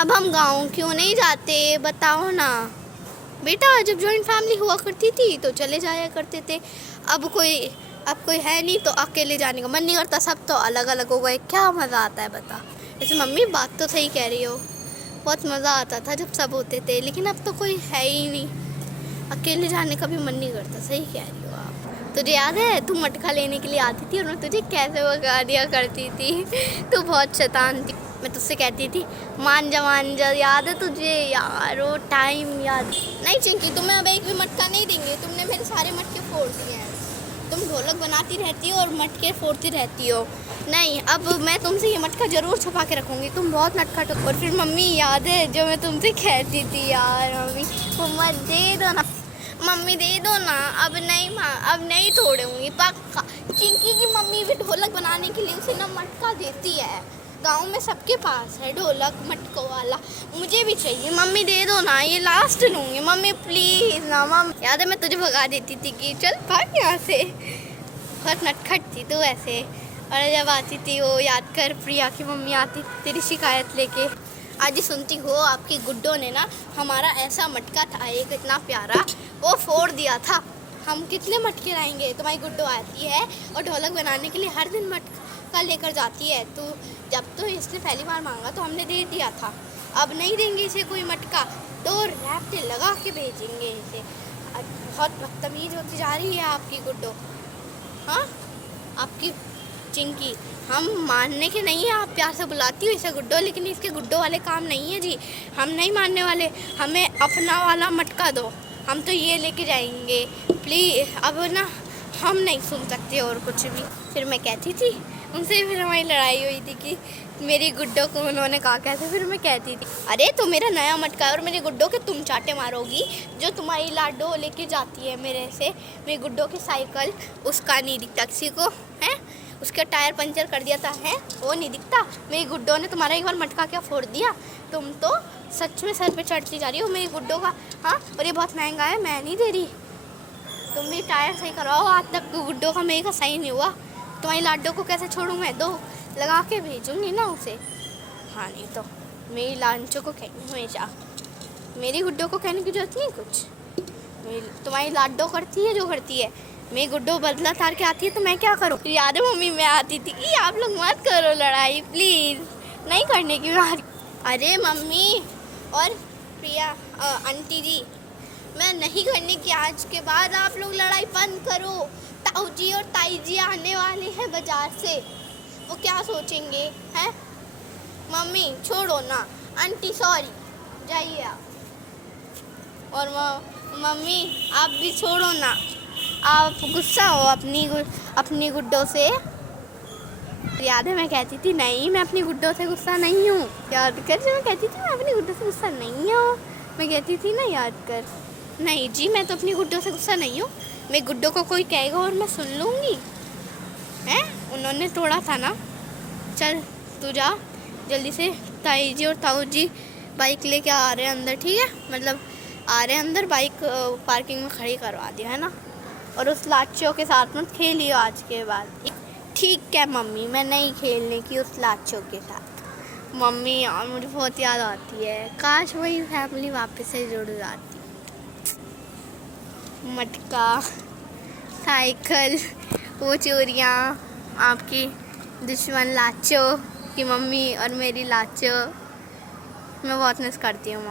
अब हम गाँव क्यों नहीं जाते बताओ ना बेटा। जब जॉइंट फैमिली हुआ करती थी तो चले जाया करते थे। अब कोई है नहीं तो अकेले जाने का मन नहीं करता। सब तो अलग अलग हो गए, क्या मज़ा आता है बता। वैसे मम्मी बात तो सही कह रही हो, बहुत मज़ा आता था जब सब होते थे, लेकिन अब तो कोई है ही नहीं, अकेले जाने का भी मन नहीं करता। सही कह रही हो आप। तुझे याद है तू मटका लेने के लिए आती थी और मैं तुझे कैसे भगा दिया करती थी। तू बहुत शैतान थी। मैं तुझसे कहती थी मान जा, याद है तुझे यार वो टाइम याद। नहीं चिंकी, तुम्हें अब एक भी मटका नहीं देंगे, तुमने मेरे सारे मटके फोड़ दिए हैं। तुम ढोलक बनाती रहती हो और मटके फोड़ती रहती हो। नहीं, अब मैं तुमसे ये मटका ज़रूर छुपा के रखूँगी, तुम बहुत नटखट हो। और फिर मम्मी याद है जो मैं तुमसे कहती थी यार मम्मी मम्मा दे दो ना, मम्मी दे दो ना। अब नहीं तोड़ूंगी पक्का। चिंकी की मम्मी भी ढोलक बनाने के लिए उसे ना मटका देती है। गांव में सबके पास है ढोलक मटकों वाला, मुझे भी चाहिए। मम्मी दे दो ना, ये लास्ट लूँगी मम्मी प्लीज़ ना। मम्मी याद है मैं तुझे भगा देती थी कि चल भाग यहाँ से। बहुत नटखट थी तू ऐसे। और जब आती थी वो याद कर, प्रिया की मम्मी आती तेरी शिकायत लेके। आज ही सुनती हो आपकी गुड्डो ने ना हमारा ऐसा मटका था एक इतना प्यारा, वो फोड़ दिया था। हम कितने मटके लाएंगे। तुम्हारी गुड्डो आती है और ढोलक बनाने के लिए हर दिन मटका लेकर जाती है। तो जब तो इसने पहली बार मांगा तो हमने दे दिया था, अब नहीं देंगे इसे कोई मटका तो रैप्टे लगा के भेजेंगे इसे। बहुत बदतमीज होती जा रही है आपकी गुड्डो। हाँ आपकी चिंकी, हम मानने के नहीं है, आप प्यार से बुलाती हो इसे गुड्डो, लेकिन इसके गुड्डो वाले काम नहीं है जी। हम नहीं मानने वाले, हमें अपना वाला मटका दो, हम तो ये लेके जाएंगे प्लीज़। अब ना हम नहीं सुन सकते और कुछ भी। फिर मैं कहती थी उनसे, फिर हमारी लड़ाई हुई थी कि मेरी गुड्डो को उन्होंने कहा कैसे। फिर मैं कहती थी अरे तो मेरा नया मटका है और मेरी गुड्डो के तुम चाटे मारोगी। जो तुम्हारी लाडो लेके जाती है मेरे से, मेरी गुड्डो की साइकिल, उसका नहीं दिखता किसी को है, उसका टायर पंचर कर दिया था है, वो नहीं दिखता। मेरी गुड्डो ने तुम्हारा एक बार मटका क्या फोड़ दिया। तुम तो सच में सर पे चढ़ती जा रही हो मेरी गुड्डो का। हाँ और ये बहुत महंगा है, मैं नहीं दे रही। तुम भी टायर सही करवाओ, आज तक गुड्डो का मेरे का सही नहीं हुआ। तुम्हारी लाडो को कैसे छोड़ूँ मैं, दो लगा के भेजूँगी ना उसे। हाँ नहीं तो मेरी लांचो को कहनी हमेशा, मेरी गुड्डो को कहने की जरूरत नहीं कुछ। तुम्हारी लाडो करती है जो करती है, मेरी गुड्डो बदला तार के आती है तो मैं क्या करूँ। याद है मम्मी मैं आती थी कि आप लोग मत करो लड़ाई प्लीज़, नहीं करने की बात। अरे मम्मी और प्रिया आंटी जी, मैं नहीं करने की। आज के बाद आप लोग लड़ाई बंद करो। ताऊ जी और ताई जी आने वाले हैं बाजार से, वो क्या सोचेंगे हैं। मम्मी छोड़ो ना, आंटी सॉरी, जाइए आप। और मम्मी आप भी छोड़ो ना, आप गुस्सा हो अपनी गुड्डो से। याद है मैं कहती थी नहीं मैं अपनी गुड्डो से गुस्सा नहीं हूँ। याद कर जब मैं कहती थी मैं अपनी गुड्डो से गुस्सा नहीं हूँ, मैं कहती थी ना याद कर। नहीं जी मैं तो अपनी गुड्डो से गुस्सा नहीं हूँ। मैं गुड्डो को कोई कहेगा और मैं सुन लूँगी हैं, उन्होंने तोड़ा था ना। चल तू जा जल्दी से, ताई जी और ताऊ जी बाइक लेके आ रहे हैं अंदर, ठीक है, मतलब आ रहे हैं अंदर, बाइक पार्किंग में खड़ी करवा दिया है ना। और उस लाचो के साथ मत खेलियो आज के बाद। ठीक है मम्मी, मैं नहीं खेलने की उस लाचो के साथ। मम्मी यार मुझे बहुत याद आती है, काश वही फैमिली वापस से जुड़ जाती। मटका, साइकिल, वो चोरियाँ, आपकी दुश्मन लाचो की मम्मी और मेरी लाचो, मैं बहुत मिस करती हूँ।